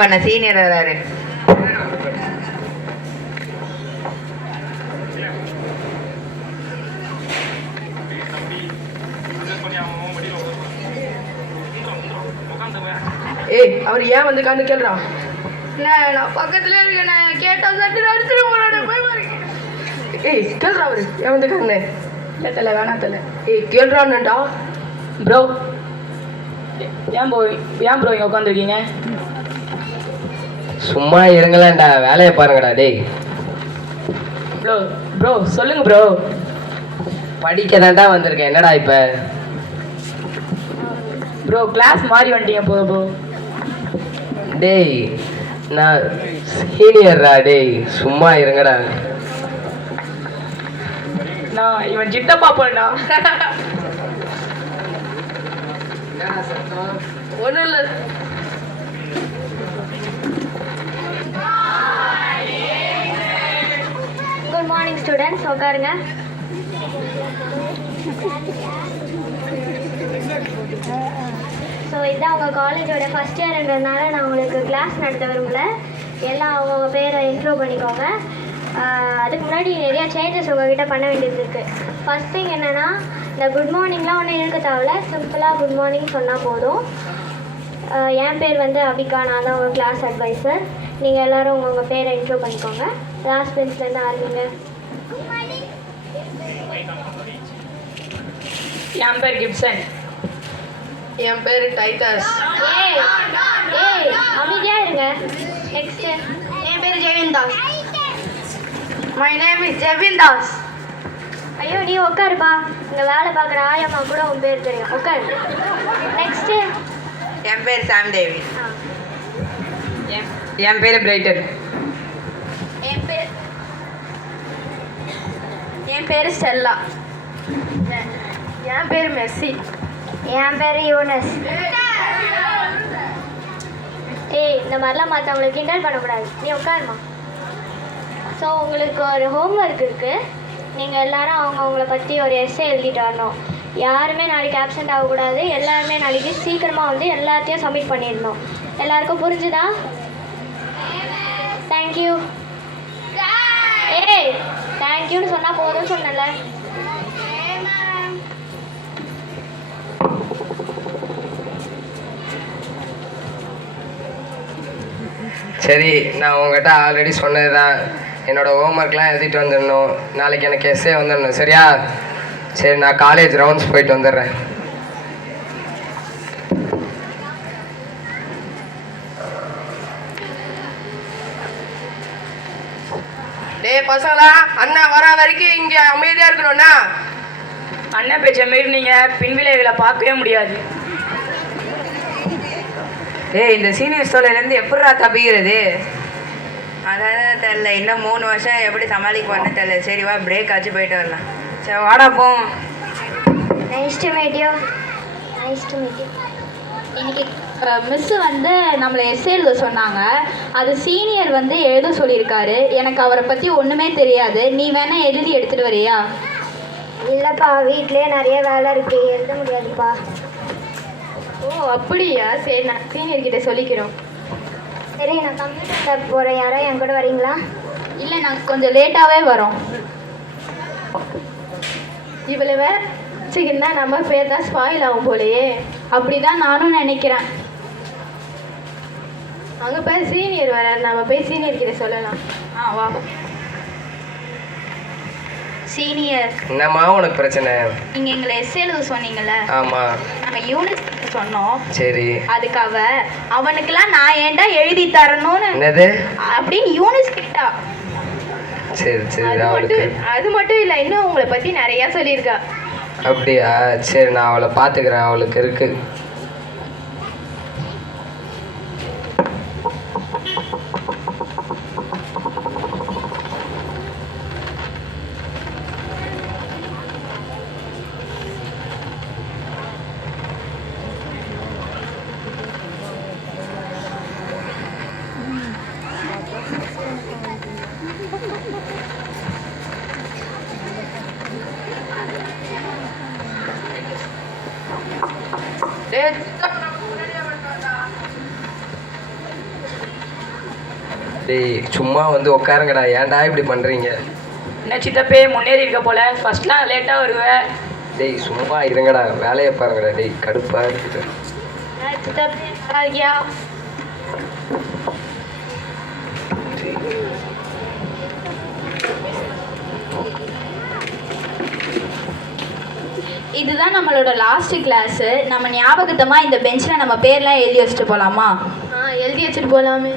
பண்ண சீனியர் வராரு. ஏய், அவர் ஏன் வந்து கண்டு கேள்றான்? நான் பக்கத்துல இருக்கேன், கேட்டா சட்டு அடிச்சிடும். ஏய், கேள்றா அவரு ஏன் வந்து கண்ணு தெரியல, வேணாம் தெரியல. ஏய், கேள்றான்டா. ப்ரோ ஏன் ப்ரோ இங்கே உட்காந்துருக்கீங்க? சும்மா இருங்களேன்டா, வேலையை பாருங்கடா. டேய் ப்ரோ சொல்லுங்க ப்ரோ. படிக்க தான்டா வந்திருக்கேன். என்னடா இப்போ? ப்ரோ கிளாஸ் மாறி வந்துட்டீங்க ப்ரோ. டேய் நான் சீனியர்ரா. டேய் சும்மா இருங்கடா. நான் இவன் சித்தப்பா போனா. ஒன்றும் இல்லை. குட் மார்னிங் ஸ்டூடெண்ட்ஸ், உட்காருங்க. ஸோ இதுதான் உங்கள் காலேஜோட ஃபஸ்ட் இயர்ன்றதுனால நான் உங்களுக்கு கிளாஸ் நடத்த விரும்பல. எல்லாம் அவங்க பேரை இன்ட்ரோ பண்ணிக்கோங்க. அதுக்கு முன்னாடி நிறையா சேஞ்சஸ் உங்கள்கிட்ட பண்ண வேண்டியது இருக்குது. ஃபஸ்ட் திங் என்னென்னா, இந்த குட் மார்னிங்லாம் ஒன்றும் இருக்க தேவையில்ல, சிம்பிளாக குட் மார்னிங் சொன்னால் போதும். என் பேர் வந்து அபிகா, நான் தான் உங்கள் கிளாஸ் அட்வைசர். நீங்கள் எல்லோரும் உங்கள் பேரை இன்ட்ரோ பண்ணிக்கோங்க. லாஸ்ட் பெஞ்ச்லேருந்து ஆரம்பிங்க. என் பேர் கிப்சன். என் பேர் டைட்டஸ். ஏய் அமைதியாக இருங்க. நெக்ஸ்ட்டு. என் பேர் Jevin Das. My name is Jevin Das. ஐயோ நீ உட்காருப்பா, இங்கே வேலை பார்க்குற ஆயம்மா கூட உன் பேர் தெரியும், உட்காரு. நெக்ஸ்ட்டு. என் பேர் சாம் தேவி. என் பேர் பிரைட்டன். என் பேர் ஸ்டெல்லா. என் பேர் மெஸ்ஸி. என் பேர் யூனஸ். ஏய், இந்த மாதிரிலாம் மற்றவங்களுக்கு கிண்டல் பண்ணக்கூடாது, நீ உட்காருமா. ஸோ உங்களுக்கு ஒரு ஹோம்ஒர்க் இருக்குது. நீங்கள் எல்லோரும் அவங்கள பற்றி ஒரு எஸ்ஸே எழுதிட்டு வரணும். யாருமே நாளைக்கு ஆப்சண்ட் ஆகக்கூடாது. எல்லாருமே நாளைக்கு சீக்கிரமாக வந்து எல்லாத்தையும் சப்மிட் பண்ணிடணும். எல்லாருக்கும் புரிஞ்சுதா? தேங்க்யூ. ஏய், தேங்க்யூன்னு சொன்னால் போதும்னு சொன்னல. சரி, நான் உங்ககிட்ட ஆல்ரெடி சொன்னது தான். என்னோடய ஹோம்ஒர்க்லாம் எழுதிட்டு வந்துடணும். நாளைக்கு எனக்கு எஸ்ஸே வந்துடணும், சரியா? சரி, நான் காலேஜ் ரவுண்ட்ஸ் போயிட்டு வந்துடுறேன். டேய் பசங்களா, அண்ணா வர வரைக்கும் இங்கே அமைதியாக இருக்கணும்ண்ணா. அண்ணன் பேச்சை மீறி நீங்கள் பின்விளைவுகளை பார்க்கவே முடியாது. ஏய், இந்த சீனியர் சோலையிலேருந்து எப்படிடா தப்பிக்கிறது? அதான் தெரில. இன்னும் 3 வருஷம் எப்படி சமாளிக்குவான்னு தெரில. சரி வா, பிரேக் ஆச்சு போயிட்டு வரலாம். சரி வாடா போம். Nice to meet you. இன்னைக்கு மிஸ்ஸு வந்து நம்மளை எஸ்ஸே எழுத சொன்னாங்க. அது சீனியர் வந்து எழுத சொல்லியிருக்காரு. எனக்கு அவரை பற்றி ஒன்றுமே தெரியாது. நீ வேணால் எழுதி எடுத்துகிட்டு வரியா? இல்லைப்பா, வீட்லேயே நிறைய வேலை இருக்குது, எழுத முடியாதுப்பா. ஓ அப்படியா? சரி, நான் சீனியர்கிட்ட சொல்லிக்கிறோம். சரி, நான் கம்ப்யூட்டர் லேப் போகிறேன். யாரோ என் கூட வரீங்களா? இல்லை, நாங்கள் கொஞ்சம் லேட்டாகவே வரோம். இவ்வளோ வச்சுக்கின்னா நம்ம பேர் தான் ஸ்பாயில் ஆகும் போலையே. அப்படி தான் நானும் நினைக்கிறேன். அங்கே போய் சீனியர் வர, நம்ம போய் சீனியர்கிட்ட சொல்லலாம். வா. சீனியர், என்னம்மா உனக்கு பிரச்சனை? நீங்கள் எங்களை எஸ்ஸே எழுத சொன்னீங்கல்ல? ஆமாம். நாங்கள் யூனிட் சொன்னோம். சரி. அதுக்கு அவனுக்கெல்லாம் நான் ஏன்டா எழுதி தரணும்னு என்னது அப்படின்னு யூனிஸ் கிட்டா. சரி சரி. அது மட்டும் இல்லை, இன்னும் உங்களை பற்றி நிறையா சொல்லியிருக்கா. அப்படியா? சரி, நான் அவளை பார்த்துக்கிறேன். அவளுக்கு இருக்கு. டேய் சும்மா வந்து உட்காருங்கடா, ஏன்டா இப்படி பண்ணுறீங்க? என்ன சித்தப்பே முன்னேறி இருக்க போல, ஃபர்ஸ்ட்லாம் லேட்டாக வருவேன். டேய் சும்மா இருங்கடா, வேலையை பாருங்கடா. டேய் கடுப்பாக இருக்குது. சித்தப்பே நல்லா இருக்கியா? இதுதான் நம்மளோட லாஸ்ட் கிளாஸு. நம்ம ஞாபகத்தமாக இந்த பெஞ்சில் நம்ம பேர்லாம் எழுதி வச்சுட்டு போகலாமா? எழுதி வச்சுட்டு போகலாமே.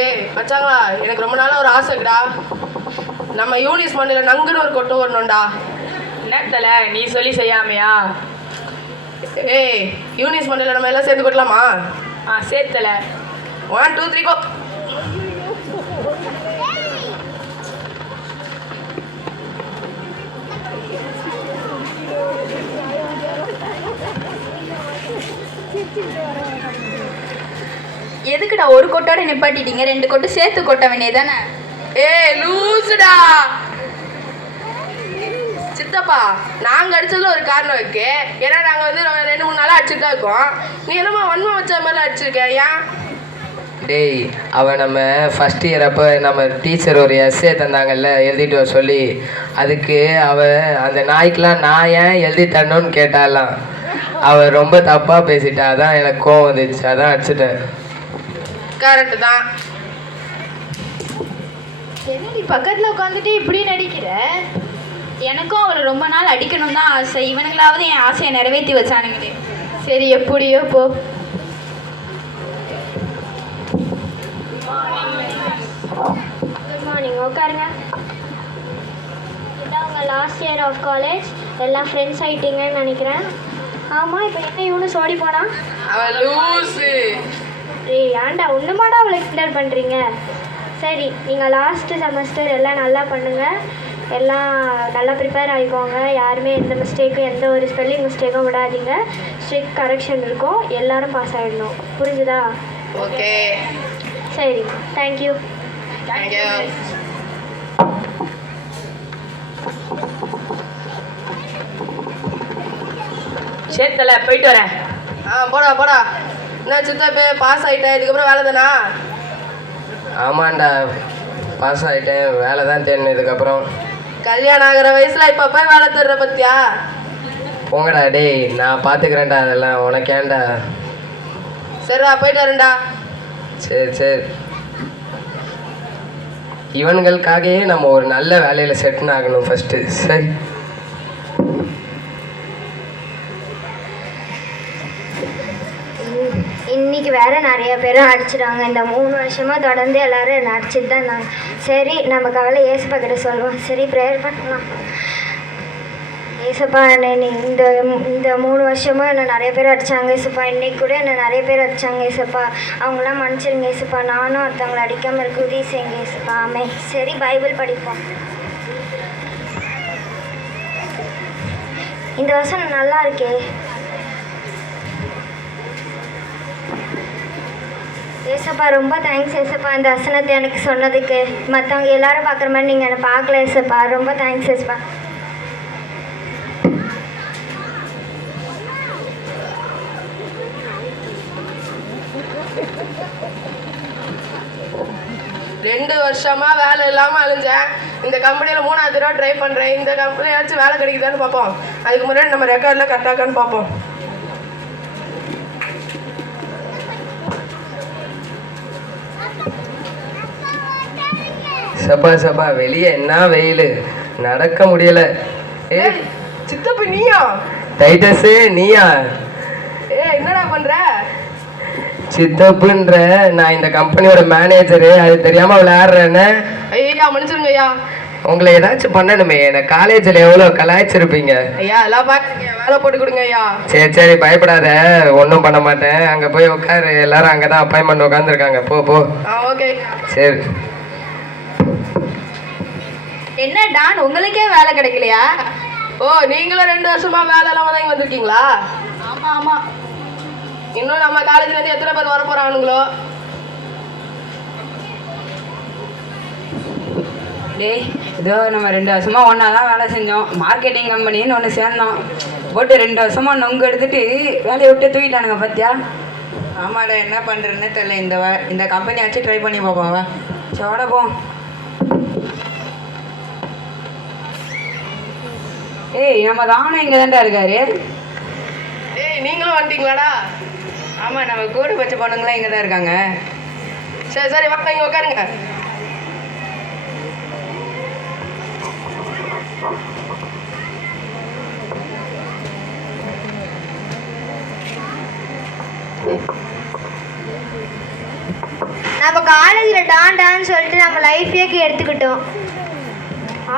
ஏய் மச்சாங்களா, எனக்கு ரொம்ப நாளாக ஒரு ஆசைக்குடா. நம்ம யூனிஸ் மண்ணில் நங்குன்னு ஒரு கொட்டு வரணும்டா. என்னத்தல நீ சொல்லி செய்யாமையா? ஏய் யூனிஸ் மண்ணில் நம்ம எல்லாம் சேர்ந்து கொட்டலாமா? சேர்த்தல. 1 2 3 கோ. எதுக்குடா ஒரு கொட்டோட நிப்பாட்டிட்டீங்க? 2 கொட்டு சேர்த்து கொட்ட வேண்டியதானே? ஏய் லூசுடா. சித்தப்பா, நாங்கள் அடிச்சதுல ஒரு காரணம் இருக்கு. ஏன்னா நாங்கள் வந்து 2-3 நாளாக அடிச்சுட்டு தான் இருக்கோம். நீ என்னமா வன்மம் வச்ச மாதிரிலாம் அடிச்சிருக்க, ஏன்? டேய் அவன் நம்ம ஃபஸ்ட் இயர் அப்போ நம்ம டீச்சர் ஒரு எஸ்ஏ தந்தாங்கல்ல எழுதிட்டு வர சொல்லி, அதுக்கு அவன் அந்த நாய்க்கெலாம் நான் ஏன் எழுதி தரணும்னு கேட்டாலாம். அவன் ரொம்ப தப்பாக பேசிட்டா, அதான் எனக்கு கோவம் வந்துச்சு, அதான் அடிச்சிட்டேன். கரெக்டு தான். என்னடி பக்கத்தில் உட்காந்துட்டு இப்படி நடிக்கிற? எனக்கும் அவளை ரொம்ப நாள் அடிக்கணும் தான் ஆசை. இவனுங்களாவது என் ஆசையை நிறைவேற்றி வச்சானுங்களே. சரி எப்படியோ போ. குட் மார்னிங், உட்காருங்க. இதான் உங்கள் லாஸ்ட் இயர் ஆஃப் காலேஜ். எல்லாம் ஃப்ரெண்ட்ஸ் ஆகிட்டீங்கன்னு நினைக்கிறேன். ஆமாம், இப்போ என்ன இவனு ஓடி போனா? அவன் லூசு. ஏய் ஏன்டா ஒன்றுமாடா அவளை எக்ஸ்பிளைன் பண்ணுறீங்க? சரி, நீங்கள் லாஸ்ட்டு செமஸ்டர் எல்லாம் நல்லா பண்ணுங்கள். எல்லாம் நல்லா ப்ரிப்பேர் ஆகிக்கோங்க. யாருமே எந்த மிஸ்டேக்கும் எந்த ஒரு ஸ்பெல்லிங் மிஸ்டேக்கும் விடாதீங்க. ஸ்ட்ரிக்ட் கரெக்ஷன் இருக்கும். எல்லாரும் பாஸ் ஆகிடணும். புரிஞ்சுதா? ஓகே. சரி, தேங்க்யூ. தேங்க்யூ. சேர்த்தல, போயிட்டு வரேன். போடா போடா. என்ன சித்தப்பே பாஸ் ஆகிட்டேன், இதுக்கப்புறம் வேலை தானா? ஆமாண்டா, பாஸ் ஆகிட்டேன், வேலை தான் தேடணும் இதுக்கப்புறம். கல்யாணம் ஆகிற வயசில் இப்போ போய் வேலை தர்ற பத்தியா? போங்கடா டேய், நான் பார்த்துக்கிறேன்டா, அதெல்லாம் உனக்கேண்டா. சரிடா, போயிட்டு வரேன்டா. சரி சரி. இவன்களுக்காகவே நம்ம ஒரு நல்ல வேலையில் செட்டில் ஆகணும் ஃபஸ்ட்டு. சரி இன்னைக்கு வேற நிறைய பேரும் அடிச்சிட்டாங்க. இந்த 3 வருஷமாக தொடர்ந்து எல்லாரும் என்னை அடிச்சுட்டு தான் இருந்தாங்க. சரி, நம்ம கவலை ஏசப்பா கிட்ட சொல்லுவோம். சரி, ப்ரேயர் பண்ணலாம். ஏசப்பா, இந்த 3 வருஷமாக என்னை நிறைய பேர் அடித்தாங்க ஏசப்பா. இன்னைக்கு கூட என்னை நிறைய பேர் அடித்தாங்க ஏசப்பா. அவங்களாம் மன்னிச்சிருங்க ஏசப்பா. நானும் ஒருத்தவங்களை அடிக்காமல் இருக்க உதவி செய்யுங்க ஏசப்பா. ஆமே. சரி, பைபிள் படிப்போம். இந்த வருஷம் நல்லா இருக்கே. ஏசப்பா, ரொம்ப தேங்க்ஸ் ஏசப்பா, இந்த வசனத்தை எனக்கு சொன்னதுக்கு. மற்றவங்க எல்லாரும் பார்க்குற மாதிரி நீங்கள் என்னை பார்க்கல ஏசப்பா. ரொம்ப தேங்க்ஸ் ஏசப்பா. ரெண்டு வருஷமா வேலை இல்லாமல் அழிஞ்சேன். இந்த கம்பெனியில் 3ஆவது தடவை ட்ரை பண்ணுறேன். இந்த கம்பெனியாச்சும் வேலை கிடைக்குதான்னு பார்ப்போம். அதுக்கு முன்னாடி நம்ம ரெக்கார்டில் கரெக்டாக்கான்னு பார்ப்போம். சப்பா சப்பா, வெளியே என்ன வெயில், நடக்க முடியல. ஏ சித்தப்பு நீயா? டைட்டஸு நீயா? என்னடா பண்ற? சித்தப்புன்ற நான் இந்த கம்பெனியோட மேனேஜரு, அது தெரியாம விளையாடுறேன்னு. ஐயா மன்னிச்சிருங்க ஐயா. உங்களை ஏதாச்சும் பண்ணணுமே. எனக்கு காலேஜில் எவ்வளோ கலாய்ச்சிருப்பீங்க ஐயா. எல்லாம் பாருங்க, வேலை போட்டு கொடுங்க ஐயா. சரி சரி, பயப்படாத, ஒன்றும் பண்ண மாட்டேன். அங்கே போய் உட்காரு, எல்லாரும் அங்கே தான் அப்பாயின்மெண்ட் உட்காந்துருக்காங்க. போ போ. ஓகே. சரி. என்ன டான், உங்களுக்கே வேலை கிடைக்கலையா? நீங்களும் 2 வருஷமா வேலை இல்லாம தான் வந்திருக்கீங்களா? ஆமாம் ஆமாம். இன்னும் நம்ம காலேஜ்லேருந்து எத்தனை பேர் வர போகிறானுங்களோ? டேய், ஏதோ நம்ம 2 வருஷமாக ஒன்றா தான் வேலை செஞ்சோம். மார்க்கெட்டிங் கம்பெனின்னு ஒன்று சேர்ந்தோம். போட்டு 2 வருஷமாக நொங்கு எடுத்துட்டு வேலையை விட்டு தூக்கிட்டானுங்க பார்த்தியா? ஆமாடா, என்ன பண்ணுறதுன்னு தெரியல. இந்த கம்பெனி வச்சு ட்ரை பண்ணி பார்ப்போம். வா சோட போ. ஏய், நம்ம ராணு இங்கே தான்டா இருக்காரு. ஏய், நீங்களும் வந்துட்டீங்களாடா? ஆமாம், நம்ம கூட பச்சை பொண்ணுங்களாம் இங்கே தான் இருக்காங்க. சரி சரி, வாங்க இங்கே உட்காருங்க. நம்ம காலேஜில் டான்னு சொல்லிட்டு நம்ம லைஃபே எடுத்துக்கிட்டோம்.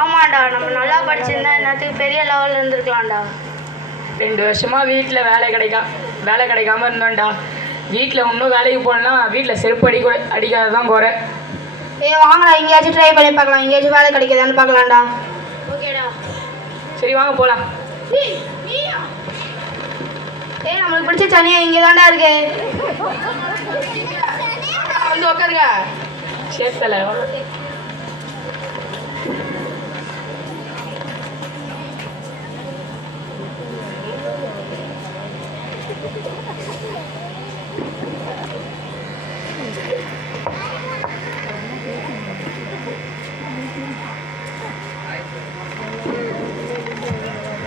ஆமாண்டா, நம்ம நல்லா படிச்சிருந்தா என்னத்துக்கு பெரிய லெவலில் இருந்திருக்கலாம்டா. 2 வருஷமாக வீட்டில் வேலை கிடைக்காம இருந்தோம்டா. வீட்டில் இன்னும் வேலைக்கு போனா வீட்டில் செருப்பு அடிக்காததான் குறை. வாங்கடா, எங்கேயாச்சும் ட்ரை பண்ணி பார்க்கலாம். எங்கேயாச்சும் வேலை கிடைக்குதான்னு பார்க்கலாம்டா. ஓகேடா, சரி வாங்க போகலாம். நம்மளுக்கு பிடிச்ச தனியா இங்கே தான்டா இருக்கு. வந்து உட்காருங்க. சேர்த்தல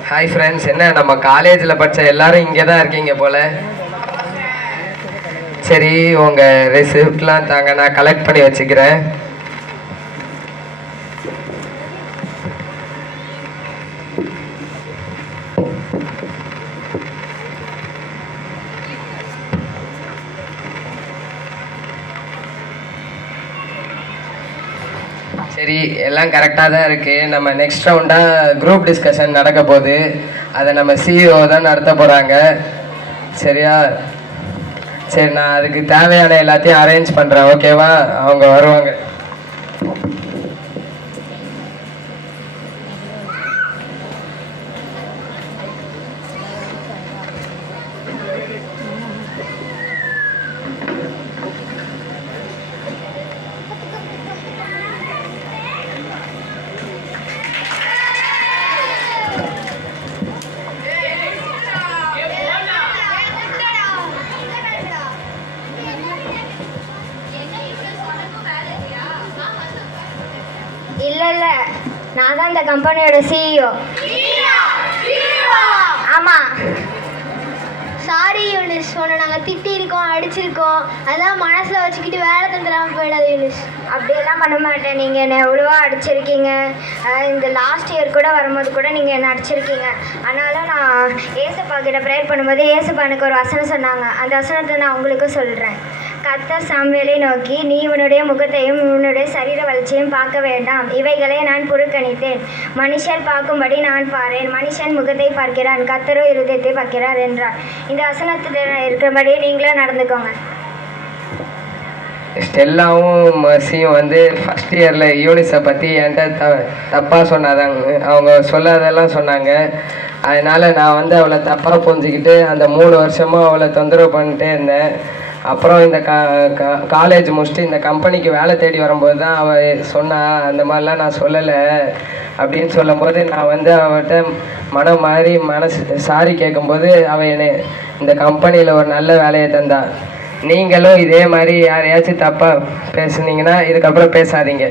ஹாய் ஃப்ரெண்ட்ஸ், என்ன நம்ம காலேஜில் படித்த எல்லாரும் இங்கே தான் இருக்கீங்க போல். சரி, உங்கள் ரெசிப்ட்லாம் தாங்க, நான் கலெக்ட் பண்ணி வச்சுக்கிறேன். சரி, எல்லாம் கரெக்டாக தான் இருக்குது. நம்ம நெக்ஸ்ட் ரவுண்டாக குரூப் டிஸ்கஷன் நடக்க போகுது. அதை நம்ம சிஇஓ தான் நடத்த போகிறாங்க. சரியா? சரி, நான் அதுக்கு தேவையான எல்லாத்தையும் அரேஞ்ச் பண்ணுறேன். ஓகேவா? அவங்க வருவாங்க. இல்லை, நான் தான் இந்த கம்பெனியோட சிஇஓ. ஆமாம். சாரி யூனிஸ், உன்னை நாங்கள் திட்டிருக்கோம், அடிச்சிருக்கோம். அதான் மனசில் வச்சுக்கிட்டு வேலை தந்துடாமல் போயிடாது யூனிஸ். அப்படியெல்லாம் பண்ண மாட்டேன். நீங்கள் என்னை எவ்வளோவா அடிச்சிருக்கீங்க. இந்த லாஸ்ட் இயர் கூட வரும்போது கூட நீங்கள் என்னை அடிச்சிருக்கீங்க. அதனால நான் ஏசப்பா கிட்ட ப்ரேயர் பண்ணும்போது ஏசப்பா எனக்கு ஒரு வசனம் சொன்னாங்க. அந்த வசனத்தை நான் உங்களுக்கும் சொல்கிறேன். கர்த்தர் சாமுவேலை நோக்கி, நீ உன்னுடைய முகத்தையும் உன்னுடைய சரீர வளர்ச்சியும் பார்க்க வேண்டாம், இவைகளை நான் புறக்கணித்தேன். மனுஷர் பார்க்கும்படி நான் பாரேன். மனுஷன் முகத்தை பார்க்கிறான், கர்த்தரோ இருதயத்தை பார்க்கிறார் என்றார். இந்த வசனத்தில் இருக்கிறபடியே நீங்களும் நடந்துக்கோங்க. ஸ்டெல்லாவும் மர்சியும் வந்து ஃபஸ்ட் இயரில் யூனிஸை பற்றி என்கிட்ட தப்பாக சொன்னாதாங்க. அவங்க சொல்லாதெல்லாம் சொன்னாங்க. அதனால் நான் வந்து அவளை தப்பாக புரிஞ்சுக்கிட்டு அந்த 3 வருஷமாக அவளை தொந்தரவு பண்ணிட்டே இருந்தேன். அப்புறம் இந்த காலேஜ் முடிச்சுட்டு இந்த கம்பெனிக்கு வேலை தேடி வரும்போது தான் அவள் சொன்னா, அந்த மாதிரிலாம் நான் சொல்லலை அப்படின்னு சொல்லும்போது நான் வந்து அவட்ட மனம் மாறி சாரி கேட்கும்போது அவள் என்னை இந்த கம்பெனியில் ஒரு நல்ல வேலையை தந்தா. நீங்களும் இதே மாதிரி யாரையாச்சும் தப்பாக பேசுனீங்கன்னா இதுக்கப்புறம் பேசாதீங்க.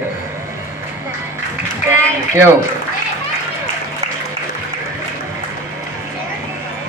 தேங்க்யூ.